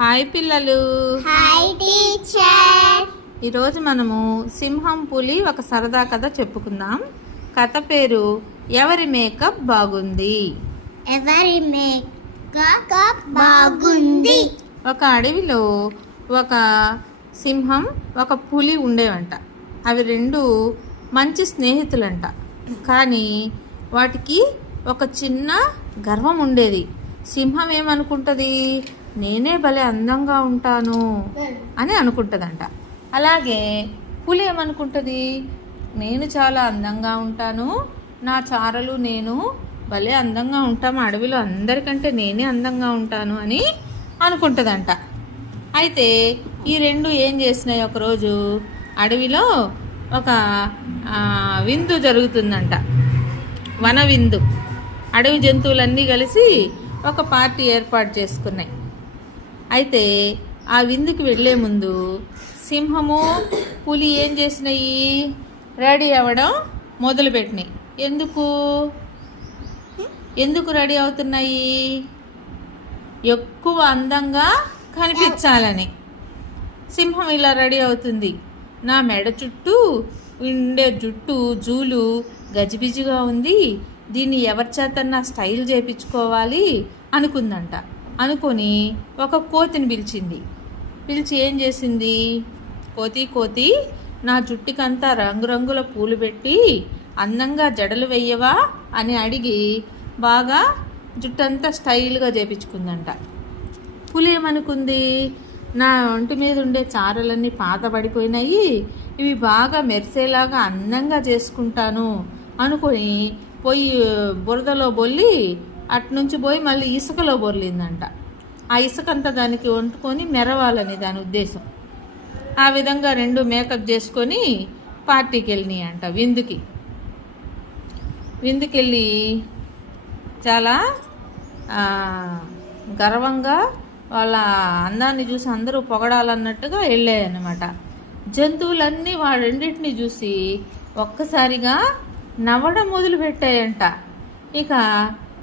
Hi పిల్లలు. Hi teacher. ఈరోజు మనము సింహం పులి ఒక సరదా కథ చెప్పుకుందాం. కథ పేరు ఎవరి మేకప్ బాగుంది? ఎవరి మేకప్ బాగుంది? ఒక అడవిలో ఒక సింహం ఒక పులి ఉండేవంట. అవి రెండు మంచి స్నేహితులంట. కానీ వాటికి ఒక చిన్న గర్వం ఉండేది. సింహం ఏమనుకుంటుంది? నేనే భలే అందంగా ఉంటాను అని అనుకుంటుందంట. అలాగే పులి ఏమనుకుంటుంది? నేను చాలా అందంగా ఉంటాను నా చారలు నేను భలే అందంగా ఉంటాము అడవిలో అందరికంటే నేనే అందంగా ఉంటాను అని అనుకుంటుందంట. అయితే ఈ రెండు ఏం చేసినాయి ఒకరోజు? అడవిలో ఒక విందు జరుగుతుందంట. వన విందు అడవి జంతువులన్నీ కలిసి ఒక పార్టీ ఏర్పాటు చేసుకున్నాయి. అయితే ఆ విందుకి వెళ్ళే ముందు సింహము పులి ఏం చేసినాయి? రెడీ అవ్వడం మొదలుపెట్టినాయి. ఎందుకు? ఎందుకు రెడీ అవుతున్నాయి? ఎక్కువ అందంగా కనిపించాలని. సింహం ఇలా రెడీ అవుతుంది. నా మెడ చుట్టూ ఉండే జుట్టు జూలు గజిబిజిగా ఉంది. దీన్ని ఎవరి చేతన్నా స్టైల్ చేపించుకోవాలి అనుకుందంట. అనుకొని ఒక కోతిని పిలిచింది. పిలిచి ఏం చేసింది? కోతి కోతి నా జుట్టుకంతా రంగురంగుల పూలు పెట్టి అందంగా జడలు వెయ్యవా అని అడిగి బాగా జుట్టంతా స్టైల్గా చేపించుకుందంట. పులి ఏమనుకుంది? నా ఒంటి మీద ఉండే చారలన్నీ పాత పడిపోయినాయి ఇవి బాగా మెరిసేలాగా అందంగా చేసుకుంటాను అనుకొని పోయి బురదలో బొల్లి అట్నుంచి పోయి మళ్ళీ ఇసుకలో బొర్లిందంట. ఆ ఇసుకంతా దానికి వంటుకొని మెరవాలని దాని ఉద్దేశం. ఆ విధంగా రెండు మేకప్ చేసుకొని పార్టీకి వెళ్ళినాయి అంట విందుకి. విందుకెళ్ళి చాలా గర్వంగా వాళ్ళ అందాన్ని చూసి అందరూ పొగడాలన్నట్టుగా వెళ్ళాయి జంతువులన్నీ జంతువులన్నీ రెండింటిని చూసి ఒక్కసారిగా నవ్వడం మొదలు పెట్టాయంట ఇక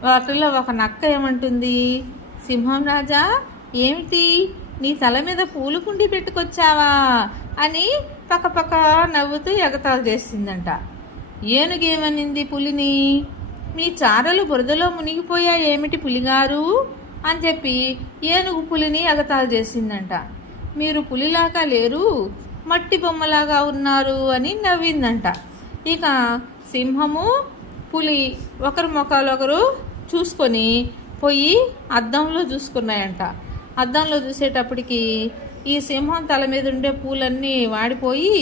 వాటిలో ఒక నక్క ఏమంటుంది? సింహం రాజా ఏమిటి? నీ తల మీద పూలు కుండి పెట్టుకొచ్చావా? అని పక్కపక్క నవ్వుతూ ఎగతాలు చేసిందంట. ఏనుగేమనింది పులిని? మీ చారలు బురదలో మునిగిపోయా ఏమిటి పులిగారు? అని చెప్పి ఏనుగు పులిని ఎగతాలు చేసిందంట. మీరు పులిలాగా లేరు మట్టి బొమ్మలాగా ఉన్నారు అని నవ్విందంట. ఇక సింహము పులి ఒకరి ముఖాలు ఒకరు చూసుకొని పోయి అద్దంలో చూసుకున్నాయంట. అద్దంలో చూసేటప్పటికి ఈ సింహం తల మీద ఉండే పూలన్నీ వాడిపోయి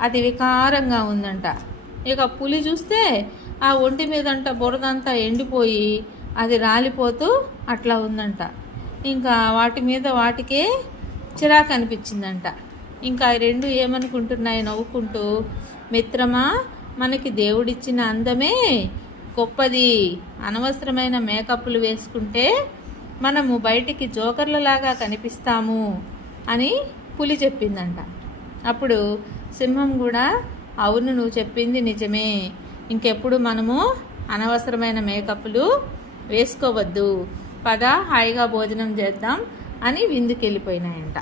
అది వికారంగా ఉందంట. ఇక పులి చూస్తే ఆ ఒంటి మీదంట బురదంతా ఎండిపోయి అది రాలిపోతూ అట్లా ఉందంట. ఇంకా వాటి మీద వాటికే చిరాకు అనిపించిందంట. ఇంకా రెండు ఏమనుకుంటున్నాయి నవ్వుకుంటూ మిత్రమా మనకి దేవుడిచ్చిన అందమే గొప్పది. అనవసరమైన మేకప్లు వేసుకుంటే మనము బయటికి జోకర్లలాగా కనిపిస్తాము అని పులి చెప్పిందంట. అప్పుడు సింహం కూడా అవును నువ్వు చెప్పింది నిజమే. ఇంకెప్పుడు మనము అనవసరమైన మేకప్లు వేసుకోవద్దు. పద హాయిగా భోజనం చేద్దాం అని విందుకెళ్ళిపోయినాయంట.